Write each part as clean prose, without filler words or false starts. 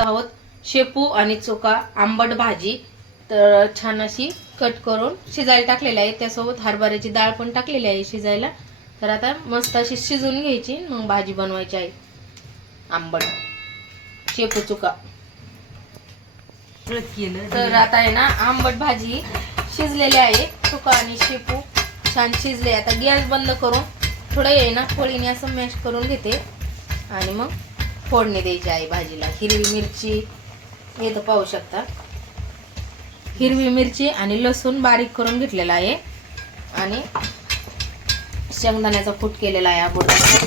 आहोत शेपू आणि चोका आंबट भाजी. तर छान अशी कट करून शिजायला टाकलेली आहे. त्यासोबत हरभऱ्याची डाळ पण टाकलेली आहे शिजायला. तर आता मस्त अशी शिजवून घ्यायची, मग भाजी बनवायची आहे. आंबट शेपू चोका. तर आता आहे ना आंबट भाजी शिजलेली आहे. चोका आणि शेपू छान शिजले. आता गॅस बंद करून थोडं आहे ना पोळीने असं मॅश करून घेते आणि मग फोडणी द्यायची आहे भाजीला. हिरवी मिरची हे तर पाहू शकता, हिरवी मिरची आणि लसूण बारीक करून घेतलेला आहे आणि शेंगदाण्याचा कूट केलेला आहे अगोदर.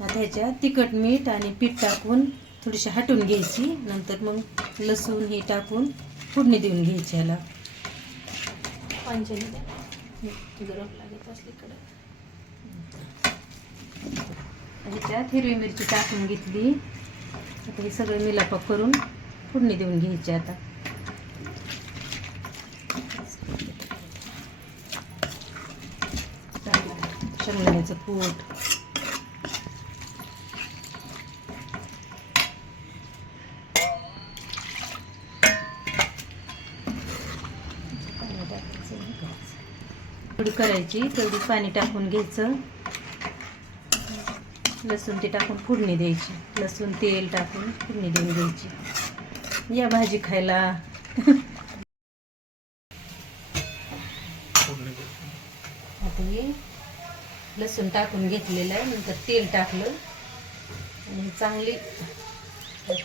आता ह्याच्यात तिखट मीठ आणि पीठ टाकून थोडीशी हटून घ्यायची. नंतर मग लसूण हे टाकून फोडणी देऊन घ्यायची. याला ह्याच्यात हिरवी मिरची टाकून घेतली. आता हे सगळं मिलापक करून फोडणी देऊन घ्यायची. आता शेंगदाण्याचं कूट, थोडी करायची तेवढी पाणी टाकून घ्यायचं. लसूण ते टाकून फोडणी द्यायची. लसूण तेल टाकून फोडणी देऊन द्यायची. या भाजी खायला. आता हे लसूण टाकून घेतलेलं आहे. नंतर तेल टाकलं आणि चांगली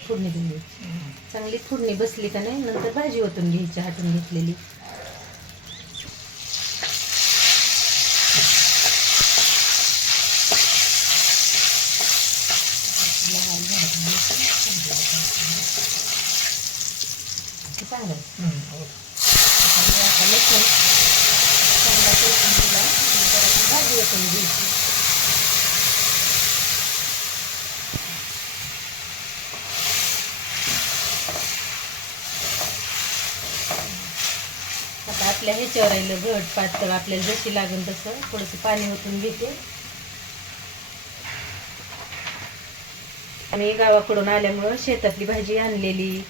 फोडणी देऊन द्यायची. चांगली फोडणी बसली का नाही नंतर भाजी ओतून घ्यायची हाटून घेतलेली. भाजी ओतून घ्यायची. आता आपल्या ह्याच्यावर राहिलं घट पातळ आपल्याला जशी लागेल तसं थोडंसं पाणी ओतून घेते. आणि गावाकडून आल्यामुळं शेतातली भाजी आणलेली.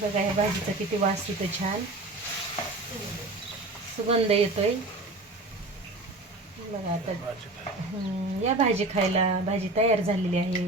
बघा ह्या भाजीचा किती वास येतो, छान सुगंध येतोय. बघा आता या भाजी खायला. भाजी तयार झालेली आहे.